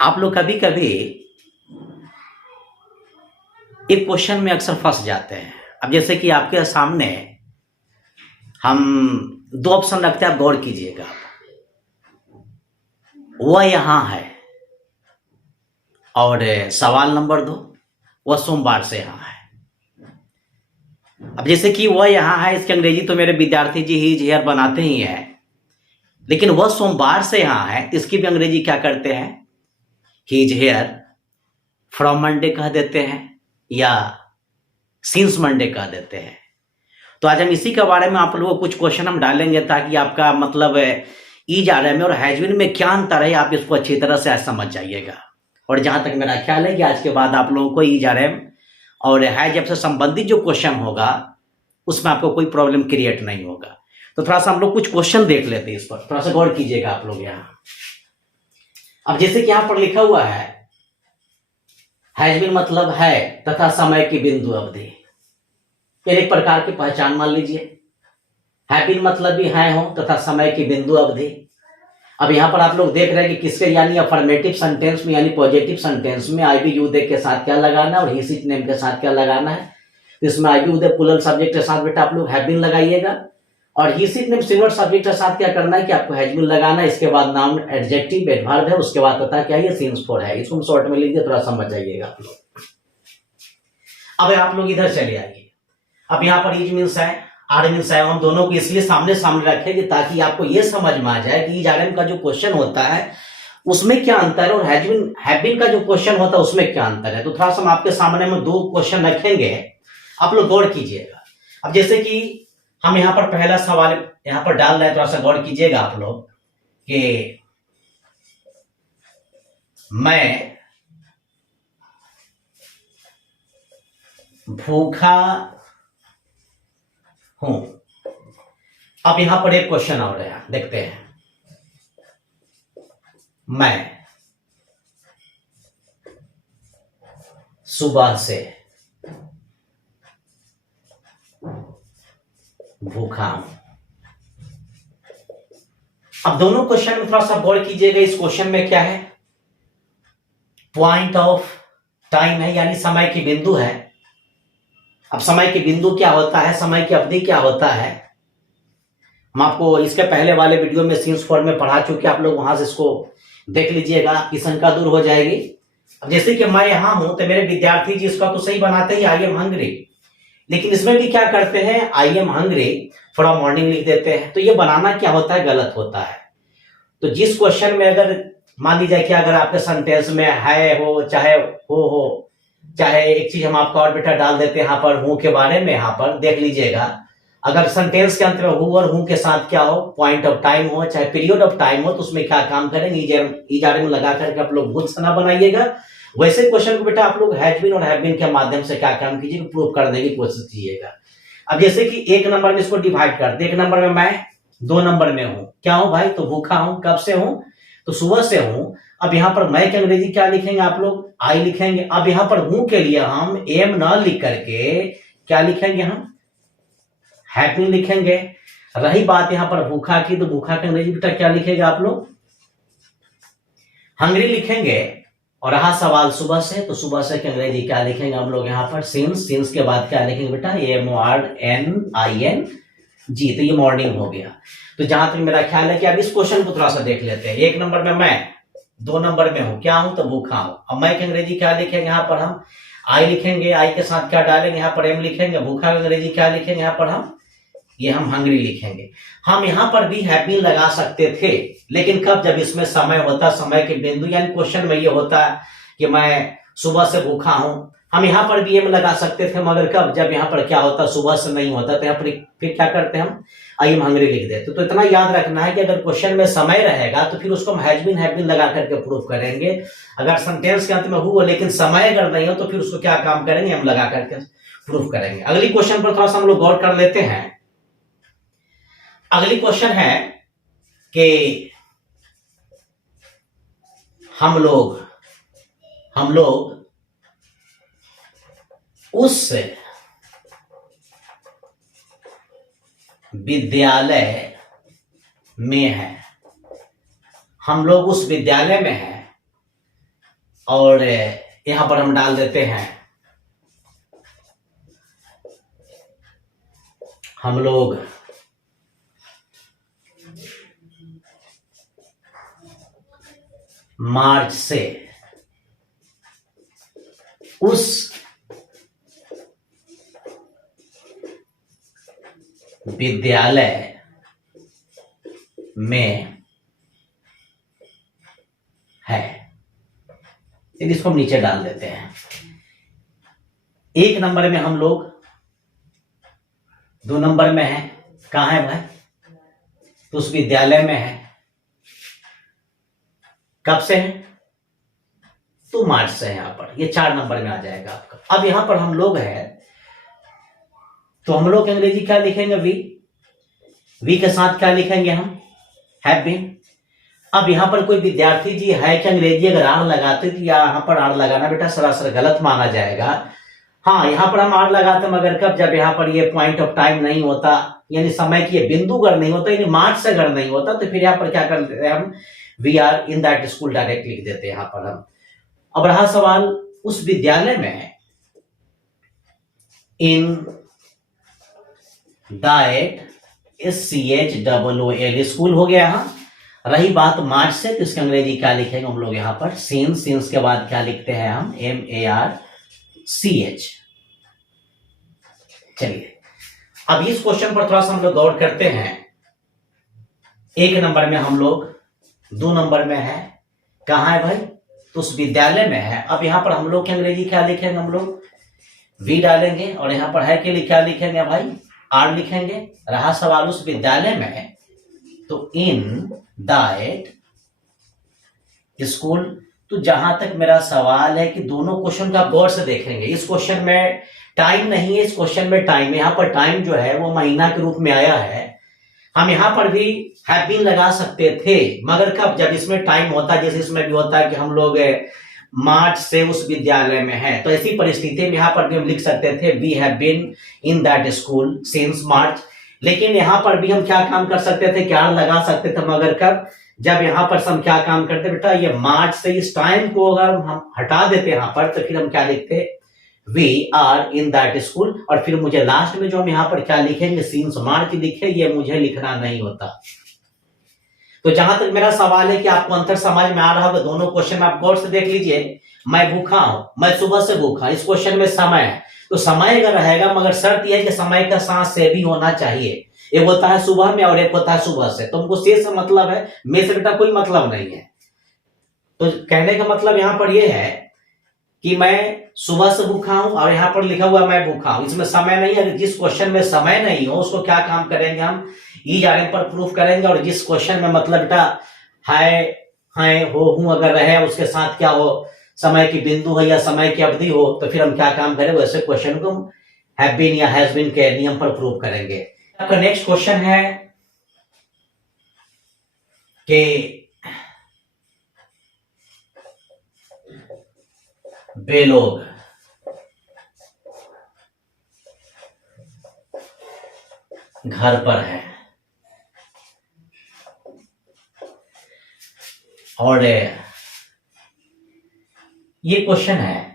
आप लोग कभी कभी एक क्वेश्चन में अक्सर फंस जाते हैं। अब जैसे कि आपके सामने हम दो ऑप्शन रखते हैं, आप गौर कीजिएगा। वह यहाँ है और सवाल नंबर 2, वह सोमवार से यहाँ है। अब जैसे कि वह यहाँ है, इसकी अंग्रेजी तो मेरे विद्यार्थी जी ही हेयर बनाते ही हैं, लेकिन वह सोमवार से यहाँ है तो इसकी भी अंग्रेजी क्या करते हैं? हीज हेयर फ्रॉम मंडे कह देते हैं या सिंस मंडे कह देते हैं। तो आज हम इसी के बारे में आप लोगों को कुछ क्वेश्चन हम डालेंगे ताकि आपका मतलब ईज आर में और हैजविन में क्या अंतर है आप इसको अच्छी तरह से आज समझ जाइएगा। और जहां तक मेरा ख्याल है कि आज के बाद आप लोगों को ईज आर और हैज से संबंधित जो क्वेश्चन होगा उसमें आपको कोई प्रॉब्लम क्रिएट नहीं होगा। तो थोड़ा सा हम लोग कुछ क्वेश्चन देख लेते हैं, इस पर थोड़ा सा गौर कीजिएगा आप लोग। यहाँ अब जैसे कि यहां पर लिखा हुआ है हैजविन मतलब है तथा समय की बिंदु अवधि, एक प्रकार की पहचान मान लीजिए। हैबिन मतलब भी है हो तथा समय की बिंदु अवधि। अब यहां पर आप लोग देख रहे हैं कि किसके यानी अफर्मेटिव सेंटेंस में यानी पॉजिटिव सेंटेंस में आई बी यू दे के साथ क्या लगाना है और ही सिट नेम के साथ क्या लगाना है। इसमें I we you they plural subject के साथ बेटा आप लोग हैव बीन लगाइएगा और he she it name singular subject के साथ क्या करना है कि आपको हैज बीन लगाना है। इसके बाद नाउन एडजेक्टिव एडवर्ब है, उसके बाद पता क्या है सिंस फॉर है। इसको शॉर्ट में लिख दिया, थोड़ा समझ जाइएगा आप लोग। अब आप लोग इधर चले आइए। अब यहाँ पर इज मीन्स है, आर मीन्स है, हम दोनों को इसलिए सामने सामने रखेंगे ताकि आपको ये समझ में आ जाए कि इज आर का जो क्वेश्चन होता है उसमें क्या अंतर है और हैव बीन का जो क्वेश्चन होता है उसमें क्या अंतर है। तो थोड़ा सा हम आपके सामने में दो क्वेश्चन रखेंगे, आप लोग गौर कीजिएगा। अब जैसे कि हम यहाँ पर पहला सवाल यहाँ पर डाल रहे हैं, थोड़ा सा गौर कीजिएगा आप लोग कि मैं भूखा हूं। अब यहां पर एक क्वेश्चन और है, देखते हैं। मैं सुबह से भूखा हूं। अब दोनों क्वेश्चन में थोड़ा सा गौर कीजिएगा। इस क्वेश्चन में क्या है? पॉइंट ऑफ टाइम है यानी समय की बिंदु है। अब समय की बिंदु क्या होता है, समय की अवधि क्या होता है, हम आपको इसके पहले वाले वीडियो में सीन्स फॉर में पढ़ा चुके, आप लोग वहां से इसको देख लीजिएगा, आपकी शंका दूर हो जाएगी। अब जैसे कि मैं यहां हूं तो मेरे विद्यार्थी जी इसका तो सही बनाते ही आई एम हंग्री, लेकिन इसमें भी क्या करते हैं I am hungry from morning लिख देते हैं। तो ये बनाना क्या होता है, गलत होता है। तो जिस क्वेश्चन में अगर मान लीजिए कि अगर आपके सेंटेंस में है हो चाहे हो चाहे एक चीज हम आपका और बेटा डाल देते हैं यहाँ पर हूं के बारे में, यहाँ पर देख लीजिएगा। अगर सेंटेंस के अंत में हु और हूं के साथ क्या हो, पॉइंट ऑफ टाइम हो चाहे पीरियड ऑफ टाइम हो, तो उसमें क्या काम करेंगे इज आर में लगा करके आप लोग भूल ना बनाइएगा। वैसे क्वेश्चन को बेटा आप लोग हैज बीन और हैव बीन के माध्यम से क्या काम कीजिएगा, प्रूव करने की कोशिश कीजिएगा। अब जैसे कि एक नंबर में इसको डिवाइड कर दे, एक नंबर में मैं, दो नंबर में हूं, क्या हूं भाई, तो भूखा हूं। कब से हूं, तो सुबह से हूं। अब यहां पर मैं की अंग्रेजी क्या लिखेंगे आप लोग, आई लिखेंगे। अब यहां पर हूं के लिए हम एम न लिख करके क्या लिखेंगे, हम हैप्पी लिखेंगे। रही बात यहां पर भूखा की, तो भूखा की अंग्रेजी बेटा क्या लिखेगा आप लोग, हंग्री लिखेंगे। और रहा सवाल सुबह से, तो सुबह से की अंग्रेजी क्या लिखेंगे हम लोग यहाँ पर, सिंस। सिंस के बाद क्या लिखेंगे बेटा, MORNING, तो ये मॉर्निंग हो गया। तो जहां तक मेरा ख्याल है कि अब इस क्वेश्चन को थोड़ा सा देख लेते हैं। एक नंबर में मैं, दो नंबर में हूं, क्या हूं, तो भूखा हूं। अब मैं की अंग्रेजी क्या लिखेंगे, यहाँ पर हम आई लिखेंगे, आई के साथ क्या डालेंगे, यहाँ पर एम लिखेंगे। भूखा की अंग्रेजी क्या लिखेंगे, यहाँ पर हम हंग्री लिखेंगे। हम यहाँ पर भी हैप्पी लगा सकते थे, लेकिन कब, जब इसमें समय होता, समय के बिंदु यानी क्वेश्चन में ये होता कि मैं सुबह से भूखा हूं, हम यहाँ पर भी एम लगा सकते थे, मगर कब, जब यहाँ पर क्या होता, सुबह से नहीं होता, तो यहाँ पर फिर क्या करते हम, आई एम हंग्री लिख देते। तो इतना याद रखना है कि अगर क्वेश्चन में समय रहेगा तो फिर उसको हम हैज बीन लगा करके प्रूफ करेंगे। अगर सेंटेंस के अंत में हुआ लेकिन समय अगर नहीं हो तो फिर उसको क्या काम करेंगे, हम लगा करके प्रूफ करेंगे। अगली क्वेश्चन पर थोड़ा सा हम लोग गौर कर लेते हैं। अगली क्वेश्चन है कि हम लोग उस विद्यालय में हैं, हम लोग उस विद्यालय में हैं और यहां पर हम डाल देते हैं हम लोग मार्च से उस विद्यालय में है। इसको हम नीचे डाल देते हैं। 1 नंबर में हम लोग 2 नंबर में है, कहां है भाई? तो उस विद्यालय में है। कब से है? तो मार्च से है। यहां पर ये 4 नंबर में आ जाएगा आपका। अब यहां पर हम लोग है तो हम लोग अंग्रेजी क्या लिखेंगे? वी के साथ क्या लिखेंगे हम? Have been. अब यहां पर कोई विद्यार्थी जी है कि अंग्रेजी अगर आर लगाते तो यहां पर आर लगाना बेटा सरासर गलत माना जाएगा। हाँ, यहां पर हम आर लगाते मगर कब? जब यहां पर ये पॉइंट ऑफ टाइम नहीं होता, यानी समय की ये बिंदु अगर नहीं होता, यानी मार्च से अगर नहीं होता, तो फिर यहां पर क्या कर देते हैं हम? We are in that school direct लिख देते हैं यहां पर हम। अब रहा सवाल उस विद्यालय में, इन दैट SCHOOL स्कूल हो गया। यहां रही बात मार्च से, तो इसके अंग्रेजी क्या लिखेंगे हम लोग यहां पर? सिंस के बाद क्या लिखते हैं हम? MARCH। चलिए अब इस क्वेश्चन पर थोड़ा सा हम लोग गौर करते हैं। 1 नंबर में हम लोग, 2 नंबर में है, कहां है भाई? तो उस विद्यालय में है। अब यहां पर हम लोग की अंग्रेजी क्या लिखेंगे? हम लोग वी डालेंगे और यहां पर है के लिए क्या लिखेंगे भाई? आर लिखेंगे। रहा सवाल उस विद्यालय में, तो इन दैट स्कूल। तो जहां तक मेरा सवाल है कि दोनों क्वेश्चन का गौर से देखेंगे। इस क्वेश्चन में टाइम नहीं है, इस क्वेश्चन में टाइम, यहां पर टाइम जो है वो महीना के रूप में आया है। हम यहां पर भी हैव बीन लगा सकते थे मगर कब? जब इसमें टाइम होता है, जैसे इसमें भी होता है कि हम लोग मार्च से उस विद्यालय में है, तो ऐसी परिस्थिति में यहां पर भी हम लिख सकते थे we have been in that school since March. लेकिन यहां पर भी हम क्या काम कर सकते थे? क्या लगा सकते थे मगर कब? जब यहां पर हम क्या काम करते बेटा? ये मार्च से इस टाइम को अगर हम हटा देते यहां पर, तो फिर हम क्या लिखते? We are in that school. और फिर मुझे लास्ट में जो हम यहां पर क्या लिखेंगे? सिंस मार्च लिखे, ये मुझे लिखना नहीं होता। तो जहां तक मेरा सवाल है कि आपको अंतर समझ में आ रहा होगा, दोनों क्वेश्चन में आप गौर से देख लीजिए। मैं भूखा हूं, मैं सुबह से भूखा। इस क्वेश्चन में समय है, तो समय अगर रहेगा मगर शर्त यह है कि समय का साथ से भी होना चाहिए। एक होता है सुबह में और एक होता है सुबह से। तो हमको से मतलब है, में से बेटा कोई मतलब नहीं है। तो कहने का मतलब यहां पर यह है कि मैं सुबह से भूखा हूं और यहां पर लिखा हुआ मैं भूखा हूं, इसमें समय नहीं है। जिस क्वेश्चन में समय नहीं हो उसको क्या काम करेंगे हम? ई जाने पर प्रूफ करेंगे। और जिस क्वेश्चन में मतलब बेटा है हो हूं अगर रहे, उसके साथ क्या हो? समय की बिंदु है या समय की अवधि हो, तो फिर हम क्या काम करेंगे? वैसे क्वेश्चन को हैव बीन या हैज बीन के नियम पर प्रूव करेंगे। आपका नेक्स्ट क्वेश्चन है कि वे लोग घर पर है और ये क्वेश्चन है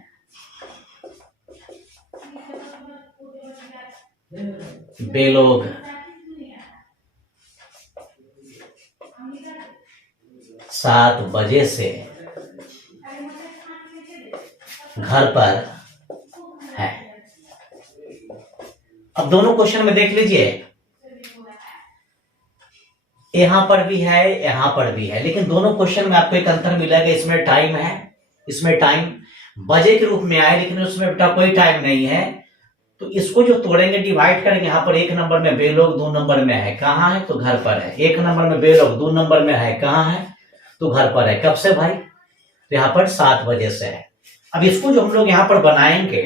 वे लोग 7 बजे से घर पर है। अब दोनों क्वेश्चन में देख लीजिए, यहां पर भी है यहां पर भी है, लेकिन दोनों क्वेश्चन में आपको एक अंतर मिलेगा। इसमें टाइम है, इसमें टाइम बजे के रूप में आए, लेकिन उसमें बेटा कोई टाइम नहीं है। तो इसको जो तोड़ेंगे, डिवाइड करेंगे, यहां पर 1 नंबर में वे लोग, 2 नंबर में है, कहां है? तो घर पर है। 1 नंबर में वे लोग, 2 नंबर में है, कहां है? तो घर पर है। कब से भाई? तो यहां पर 7 बजे से है। अब इसको जो हम लोग यहां पर बनाएंगे,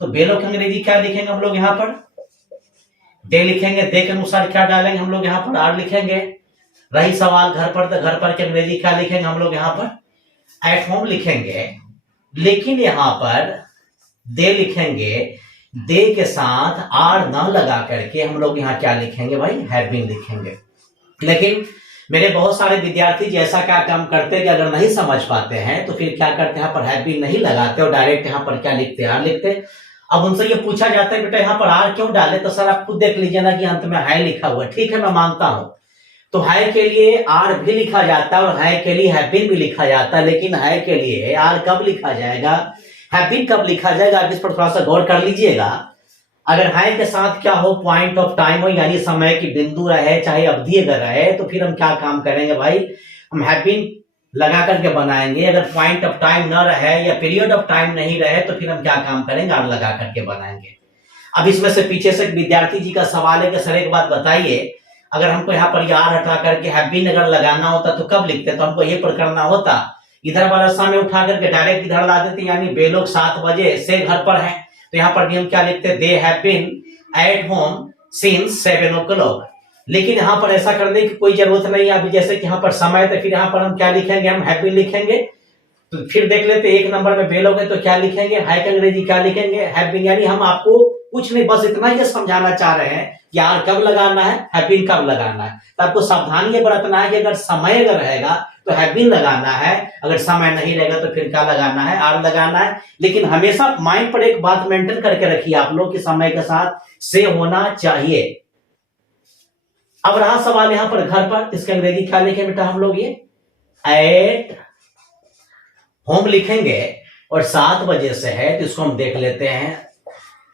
तो वे लोग की अंग्रेजी क्या लिखेंगे हम लोग? यहां पर डे लिखेंगे। डे के अनुसार क्या डालेंगे हम लोग? यहां पर आर लिखेंगे। रही सवाल घर पर, तो घर पर की अंग्रेजी क्या लिखेंगे हम लोग? यहां पर एट होम लिखेंगे। लेकिन यहां पर दे लिखेंगे, दे के साथ आर ना लगा करके हम लोग यहां क्या लिखेंगे भाई? हैव बीन लिखेंगे। लेकिन मेरे बहुत सारे विद्यार्थी जैसा क्या काम करते हैं कि अगर नहीं समझ पाते हैं तो फिर क्या करते हैं, यहाँ पर हैव बीन नहीं लगाते और डायरेक्ट यहाँ पर क्या लिखते हैं, आर लिखते हैं। अब उनसे ये पूछा जाता है बेटा यहाँ पर आर क्यों डाले, तो सर आप खुद देख लीजिए ना कि अंत में है लिखा हुआ है। ठीक है, मैं मानता हूं, तो है के लिए आर भी लिखा जाता है और है के लिए हैव बीन भी लिखा जाता है, लेकिन है के लिए आर कब लिखा जाएगा, हैव बीन कब लिखा जाएगा, आप इस पर थोड़ा सा गौर कर लीजिएगा। अगर है के साथ क्या हो, पॉइंट ऑफ टाइम हो, यानी समय की बिंदु रहे, चाहे अवधि अगर रहे, तो फिर हम क्या काम करेंगे भाई, हम हैव बीन लगा करके बनाएंगे। अगर पॉइंट ऑफ टाइम न रहे या पीरियड ऑफ टाइम नहीं रहे तो फिर हम क्या काम करेंगे, आर लगा करके बनाएंगे। अब इसमें से पीछे से विद्यार्थी जी का सवाल है कि सर एक बात बताइए, अगर हमको यहाँ पर आर हटा करके हैव बीन अगर लगाना होता तो कब लिखते, तो हमको ये पर करना होता, इधर वाला समय उठा करके डायरेक्ट इधर ला देते, यानी वे लोग 7 बजे से घर पर हैं, तो यहाँ पर भी हम क्या लिखते, they have been at home since 7 o'clock। लेकिन यहाँ पर ऐसा करने की कोई जरूरत नहीं है। अभी जैसे कि यहाँ पर समय, तो फिर यहाँ पर हम क्या लिखेंगे, हम हैव बीन लिखेंगे। तो फिर देख लेते, एक नंबर में वे लोग हैं तो क्या लिखेंगे, है के अंग्रेजी क्या लिखेंगे, हैव बीन। यानी हम आपको कुछ नहीं, बस इतना ही समझाना चाह रहे हैं कि आर कब लगाना है, हैव बीन कब लगाना है। तो आपको सावधानी ये बरतना है कि अगर समय अगर रहेगा तो हैव बीन लगाना है, अगर समय नहीं रहेगा तो फिर क्या लगाना है, आर लगाना है। लेकिन हमेशा माइंड पर एक बात मेंटेन करके रखिए आप लोग कि समय के साथ से होना चाहिए। अब रहा सवाल यहां पर घर पर, इसके अंग्रेजी क्या लिखें बेटा हम लोग, ये एट होम लिखेंगे और 7 बजे से है तो इसको हम देख लेते हैं,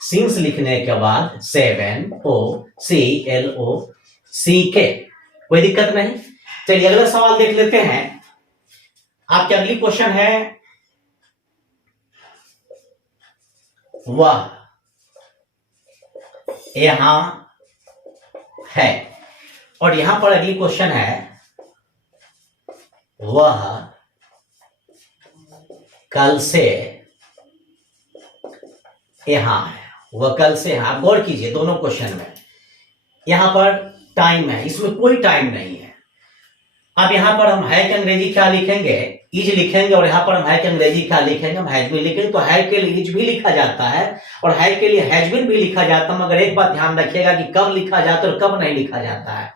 सिंस लिखने के बाद 7 OCLOCK, कोई दिक्कत नहीं। चलिए अगला सवाल देख लेते हैं। आपकी अगली क्वेश्चन है, वह यहां है, और यहां पर अगली क्वेश्चन है, वह कल से यहां है, वह कल से यहां। आप गौर कीजिए दोनों क्वेश्चन में, यहां पर टाइम है, इसमें कोई टाइम नहीं है। अब यहां पर हम है के अंग्रेजी क्या लिखेंगे, इज लिखेंगे, और यहां पर हम है के अंग्रेजी क्या लिखेंगे, हम हैज बीन लिखेंगे। तो है के लिए इज भी लिखा जाता है और है के लिए हैज बीन भी लिखा जाता है, मगर एक बात ध्यान रखिएगा कि कब लिखा जाता है और कब नहीं लिखा जाता है।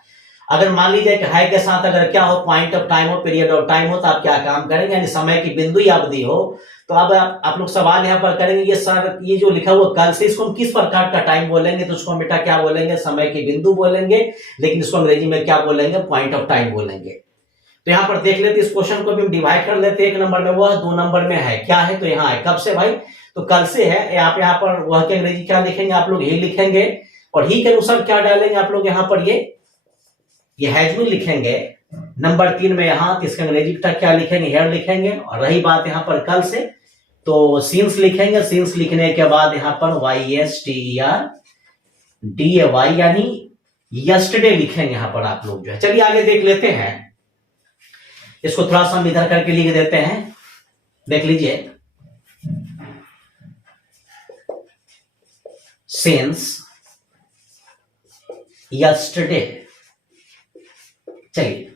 अगर मान लीजिए कि है के साथ अगर क्या हो, पॉइंट ऑफ टाइम हो, पीरियड ऑफ टाइम हो, तो आप क्या काम करेंगे, यानी समय की बिंदु या अवधि हो। तो अब आप लोग सवाल यहाँ पर करेंगे, ये सर ये जो लिखा हुआ कल से, इसको हम किस प्रकार का टाइम बोलेंगे, तो उसको बेटा क्या बोलेंगे, समय की बिंदु बोलेंगे, लेकिन इसको अंग्रेजी में क्या बोलेंगे, पॉइंट ऑफ टाइम बोलेंगे। तो यहाँ पर देख लेते, इस क्वेश्चन को भी हम डिवाइड कर लेते, 1 नंबर में वह, 2 नंबर में है, क्या है, तो यहाँ है कब से भाई, तो कल से है। आप यहाँ पर वह के अंग्रेजी क्या लिखेंगे, आप लोग ही लिखेंगे, और ही के अनुसार क्या डालेंगे आप लोग यहाँ पर, ये हैज बीन लिखेंगे। नंबर 3 में यहाँ, इसके अंग्रेजी क्या लिखेंगे, हेयर लिखेंगे। और रही बात यहाँ पर कल से, तो सिंस लिखेंगे, सिंस लिखने के बाद यहाँ पर YSTERDAY यानी यस्टरडे लिखेंगे यहाँ पर आप लोग जो है। चलिए आगे देख लेते हैं, इसको थोड़ा सा हम इधर करके लिख देते हैं, देख लीजिए, सिंस यस्टरडे। चलिए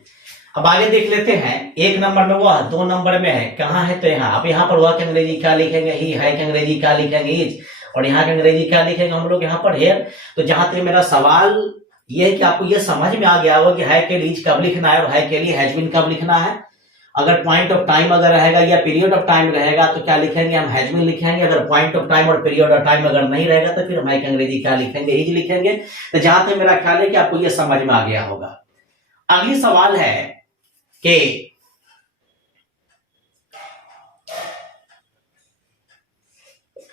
अब आगे देख लेते हैं, 1 नंबर में वह, 2 नंबर में है, कहां है, तो यहाँ। अब यहाँ पर वह के अंग्रेजी क्या लिखेंगे, ही, है के अंग्रेजी क्या लिखेंगे, इज, और यहाँ के अंग्रेजी क्या लिखेंगे हम लोग यहाँ पर, हेयर। तो जहां तक मेरा सवाल ये है कि आपको ये समझ में आ गया होगा कि है के लिए कब लिखना है और है के लिए हैज बीन कब लिखना है। अगर पॉइंट ऑफ टाइम अगर रहेगा या पीरियड ऑफ टाइम रहेगा तो क्या लिखेंगे, हम हैज बीन लिखेंगे। अगर पॉइंट ऑफ टाइम और पीरियड ऑफ टाइम अगर नहीं रहेगा तो फिर हम है के अंग्रेजी क्या लिखेंगे, इज लिखेंगे। तो जहां तक मेरा ख्याल है कि आपको ये समझ में आ गया होगा। अगली सवाल है कि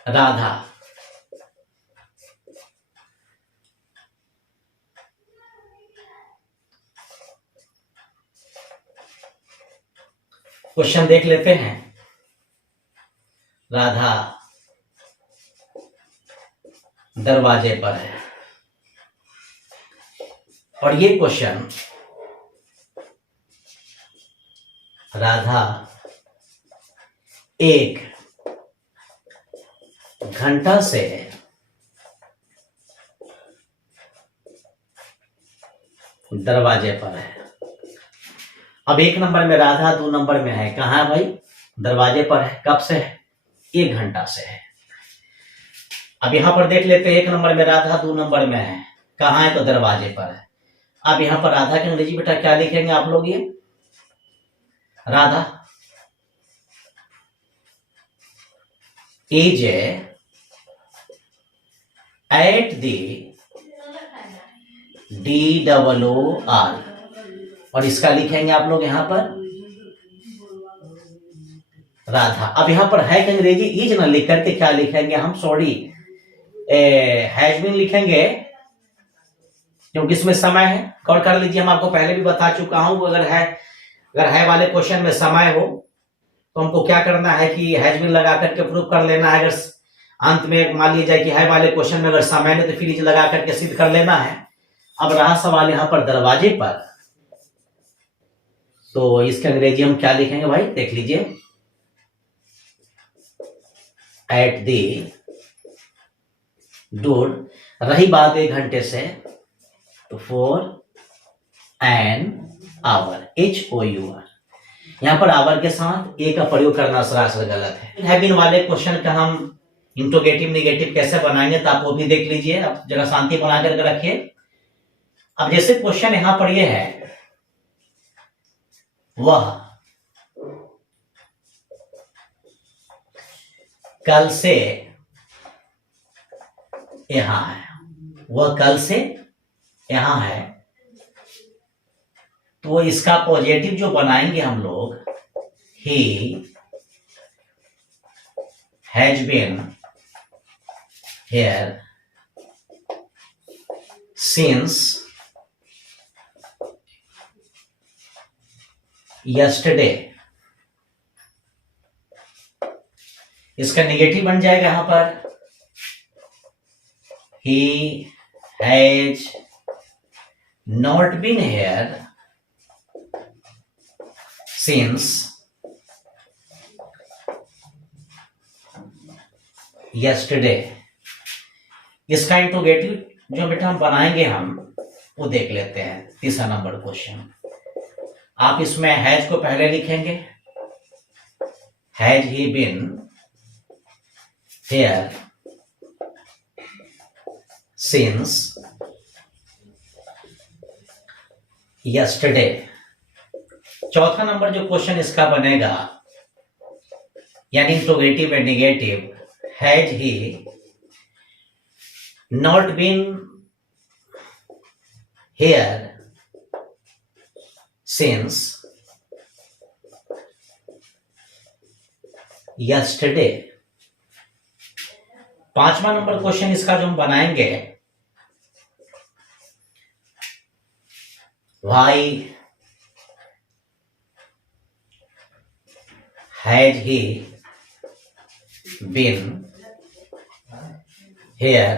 राधा क्वेश्चन देख लेते हैं, राधा दरवाजे पर है, और ये क्वेश्चन राधा 1 घंटा से दरवाजे पर है। अब 1 नंबर में राधा, 2 नंबर में है, कहां है भाई, दरवाजे पर है, कब से है, 1 घंटा से है। अब यहां पर देख लेते हैं, 1 नंबर में राधा, 2 नंबर में है, कहां है, तो दरवाजे पर है। अब यहां पर राधा की अंग्रेजी बेटा क्या लिखेंगे आप लोग? ये Radha is at the DOOR, और इसका लिखेंगे आप लोग यहां पर राधा। अब यहां पर है कि अंग्रेजी इज ना लिख करके क्या लिखेंगे हम? सॉरी, हैज बीन लिखेंगे, क्योंकि इसमें समय है। गौर कर लीजिए, हम आपको पहले भी बता चुका हूं, अगर है वाले क्वेश्चन में समय हो तो हमको क्या करना है कि हैज बीन लगा करके प्रूफ कर लेना है। अगर अंत में मान लीजिए कि है वाले क्वेश्चन में अगर समय नहीं तो फिर इज लगा करके सिद्ध कर लेना है। अब रहा सवाल यहां पर दरवाजे पर, तो इसके अंग्रेजी हम क्या लिखेंगे भाई? देख लीजिए, एट दी डोर। रही बात 1 घंटे से, तो फॉर एन आवर, HOUR। यहां पर आवर के साथ ए का प्रयोग करना सरासर गलत है। हैविन वाले क्वेश्चन का हम इंट्रोगेटिव निगेटिव कैसे बनाएंगे तो आप वो भी देख लीजिए। अब जरा शांति बना करके रखिए। अब जैसे क्वेश्चन यहां पर ये है, वह कल से यहां है, वह कल से यहां है, तो इसका पॉजिटिव जो बनाएंगे हम लोग, he has been here since yesterday. इसका नेगेटिव बन जाएगा यहां पर, he has not been here since yesterday। इसका इंट्रोगेटिव जो बेटा हम बनाएंगे हम वो देख लेते हैं। तीसरा नंबर क्वेश्चन, आप इसमें हैज को पहले लिखेंगे, has he been here since yesterday। चौथा नंबर जो क्वेश्चन इसका बनेगा, यानी interrogative and negative, has he not been here since yesterday। पांचवा नंबर क्वेश्चन इसका जो हम बनाएंगे, why had he been here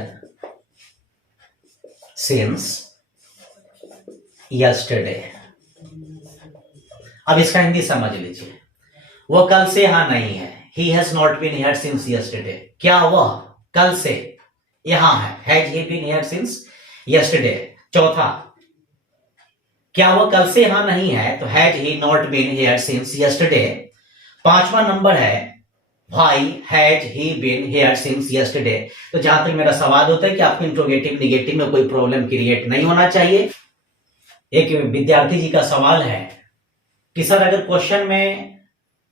since yesterday। अब इसका हिंदी समझ लीजिए। वो कल से यहां नहीं है, he has not been here since yesterday। क्या वह कल से यहां है, has he been here since yesterday. चौथा, क्या वह कल से यहां नहीं है, तो has he not been here since yesterday. पांचवा नंबर है, why has he been here since yesterday. तो जहां तक मेरा सवाल होता है कि आपको इंट्रोगेटिव निगेटिव में कोई प्रॉब्लम क्रिएट नहीं होना चाहिए। एक विद्यार्थी जी का सवाल है कि सर अगर क्वेश्चन में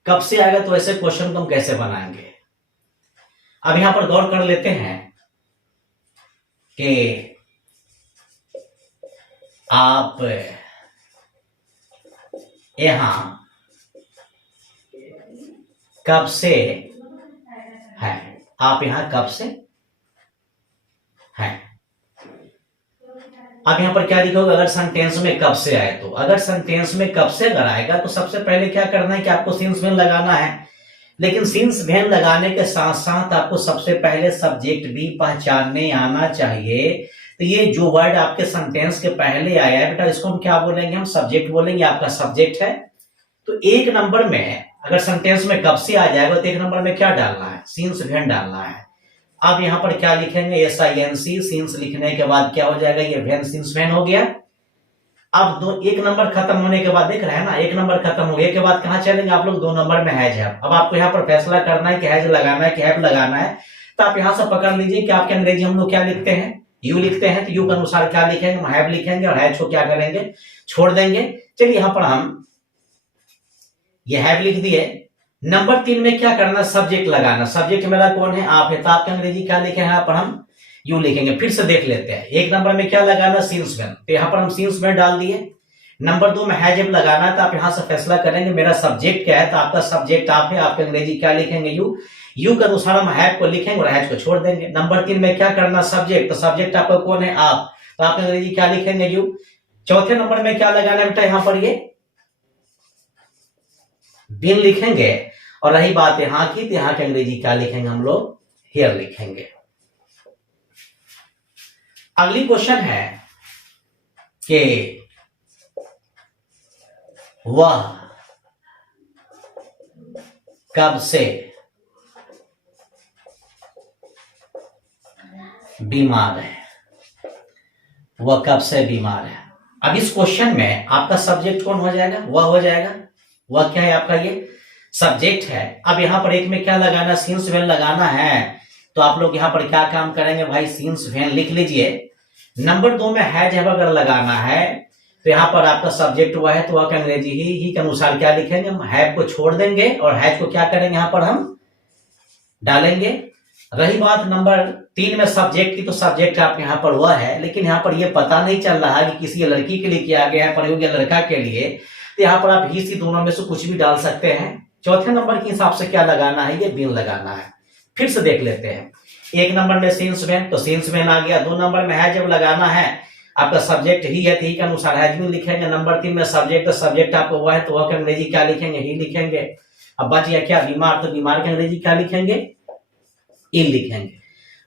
कब से आएगा तो ऐसे क्वेश्चन को हम कैसे बनाएंगे। अब यहां पर गौर कर लेते हैं कि आप यहां कब से है, आप यहां कब से है। अब यहां पर क्या लिखोगे, अगर सेंटेंस में कब से आए तो, अगर सेंटेंस में कब से अगर आएगा तो सबसे पहले क्या करना है कि आपको सिंस वेन लगाना है। लेकिन सिंस वेन लगाने के साथ साथ आपको सबसे पहले सब्जेक्ट भी पहचानने आना चाहिए। तो ये जो वर्ड आपके सेंटेंस के पहले आया है बेटा, इसको हम क्या बोलेंगे, हम सब्जेक्ट बोलेंगे। आपका सब्जेक्ट है तो एक नंबर में अगर सेंटेंस में कब से आ जाएगा तो एक नंबर में क्या डालना है, सिंस वेन डालना है। अब यहां पर क्या लिखेंगे, SINC। सिंस लिखने के बाद क्या हो जाएगा, ये वेन सिंस वेन हो गया। अब एक नंबर खत्म होने के बाद देख रहे हैं ना, एक नंबर खत्म हो गए के बाद कहां चलेंगे आप लोग, 2 नंबर में हैज है। अब आपको यहाँ पर फैसला करना है कि हैज लगाना है कि हैव लगाना है। तो आप यहां से पकड़ लीजिए कि आपके अंग्रेजी हम लोग क्या लिखते हैं, यू लिखते हैं तो यू के अनुसार क्या लिखेंगे, हैव लिखेंगे और हैज को क्या करेंगे, छोड़ देंगे। चलिए यहां पर हम ये हैव लिख दिए। नंबर 3 में क्या करना, सब्जेक्ट लगाना। सब्जेक्ट मेरा कौन है, आप है, तो आपका अंग्रेजी क्या लिखे हैं, यहाँ पर हम यू लिखेंगे। फिर से देख लेते हैं। 1 नंबर में क्या लगाना, सीन्स वेन, तो यहाँ पर हम सीन्स वेन डाल दिए। नंबर 2 में हैज जब लगाना है तो आप यहां से फैसला करेंगे मेरा सब्जेक्ट क्या है, तो आपका सब्जेक्ट आप है, आपके अंग्रेजी क्या लिखेंगे, यू। यू के अनुसार हम हैव को लिखेंगे और हैज को छोड़ देंगे। नंबर 3 में क्या करना, सब्जेक्ट, तो सब्जेक्ट आपका कौन है, आप, तो आपके अंग्रेजी क्या लिखेंगे, यू। चौथे नंबर में क्या लगाना है बेटा, यहां पर ये बीन लिखेंगे। और रही बात यहां की, तो यहां के अंग्रेजी क्या लिखेंगे हम लोग, हियर लिखेंगे। अगली क्वेश्चन है कि वह कब से बीमार है, वह कब से बीमार है। अब इस क्वेश्चन में आपका सब्जेक्ट कौन हो जाएगा, वह हो जाएगा। वह क्या है, आपका ये सब्जेक्ट है। अब यहां पर एक में क्या लगाना, सीन्स वेन लगाना है, तो आप लोग यहां पर क्या काम करेंगे भाई, सीन्स वेन लिख लीजिए। नंबर 2 में हैज अगर लगाना है तो यहाँ पर आपका सब्जेक्ट हुआ है, तो वह अंग्रेजी ही के अनुसार क्या लिखेंगे, हम हैव को छोड़ देंगे और हैज को क्या करेंगे, यहाँ पर हम डालेंगे। रही बात नंबर 3 में सब्जेक्ट की, तो सब्जेक्ट आप यहाँ पर हुआ है, लेकिन यहाँ पर यह पता नहीं चल रहा है कि किसी लड़की के लिए किया गया है, प्रयोग या लड़का के लिए, तो यहाँ पर आप ही सी दोनों में से कुछ भी डाल सकते हैं। चौथे नंबर के हिसाब से क्या लगाना है, ये बीन लगाना है। फिर से देख लेते हैं। 1 नंबर में सीन्स वेन, तो सीन्स वेन आ गया। 2 नंबर में हैज जब लगाना है, आपका सब्जेक्ट ही है, तो ही के अनुसार हैज बीन लिखेंगे। नंबर 3 में सब्जेक्ट, तो सब्जेक्ट आपको हुआ है, तो वह के अंग्रेजी क्या लिखेंगे, ही लिखेंगे। अब बच गया क्या, बीमार, तो बीमार के अंग्रेजी क्या लिखेंगे, इन लिखेंगे।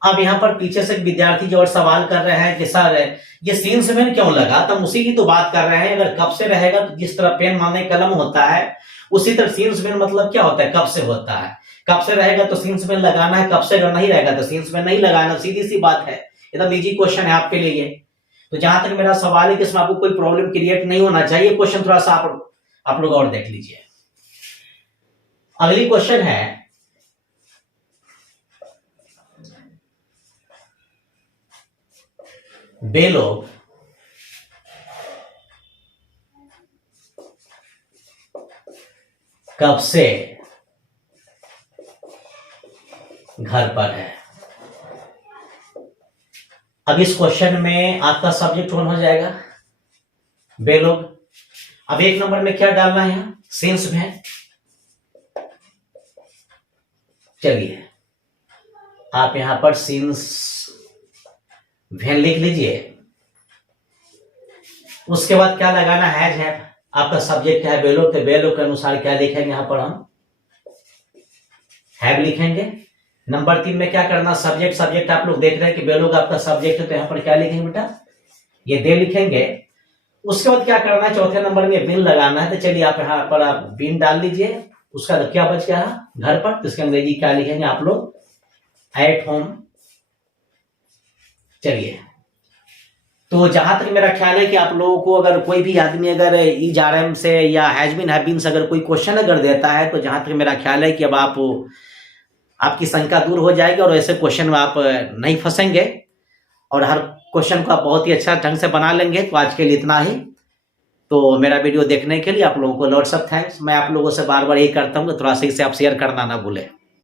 अब यहाँ पर पीछे से विद्यार्थी जो और सवाल कर रहे हैं कि सर ये सीन्स वेन क्यों लगा, तो हम उसी की तो बात कर रहे हैं। अगर कब से रहेगा तो जिस तरह पेन माने कलम होता है, उसी तरह सीन्स वेन मतलब क्या होता है, कब से होता है। कब से रहेगा तो सीन्स वेन लगाना है, कब से अगर नहीं रहेगा तो सीन्स वेन नहीं लगाना, सीधी सी बात है। एकदम इजी क्वेश्चन है आपके लिए। तो जहां तक मेरा सवाल है कि इसमें आपको कोई प्रॉब्लम क्रिएट नहीं होना चाहिए। क्वेश्चन थोड़ा सा आप लोग और देख लीजिए। अगली क्वेश्चन है, वे लोग कब से घर पर है। अब इस क्वेश्चन में आपका सब्जेक्ट कौन हो जाएगा, वे लोग। अब 1 नंबर में क्या डालना है, यहां सिंस में। चलिए आप यहां पर सिंस वेन लिख लीजिए। उसके बाद क्या लगाना है, आपका सब्जेक्ट है बेलो, तो बेलो के अनुसार क्या लिखेंगे, यहां पर हम हैव लिखेंगे। नंबर 3 में क्या करना, सब्जेक्ट, सब्जेक्ट आप लोग देख रहे हैं कि बेलो का आपका सब्जेक्ट है, तो यहां पर क्या लिखेंगे बेटा, ये दे लिखेंगे। उसके बाद क्या करना है, चौथे नंबर में बिन लगाना है, तो चलिए आप यहां पर आप बिन डाल लीजिए। उसका क्या बच गया घर पर, तो इसके अंग्रेजी क्या लिखेंगे आप लोग, एट होम। चलिए तो जहां तक मेरा ख्याल है कि आप लोगों को अगर कोई भी आदमी अगर इज आर एम से या हैज बीन हैव बीन से अगर कोई क्वेश्चन अगर देता है, तो जहां तक मेरा ख्याल है कि अब आपकी शंका दूर हो जाएगी और ऐसे क्वेश्चन में आप नहीं फंसेंगे और हर क्वेश्चन को आप बहुत ही अच्छा ढंग से बना लेंगे। तो आज के लिए इतना ही। तो मेरा वीडियो देखने के लिए आप लोगों को लॉट्स ऑफ थैंक्स। मैं आप लोगों से बार बार यही करता हूँ कि थोड़ा सा इसे आप शेयर करना ना भूलें।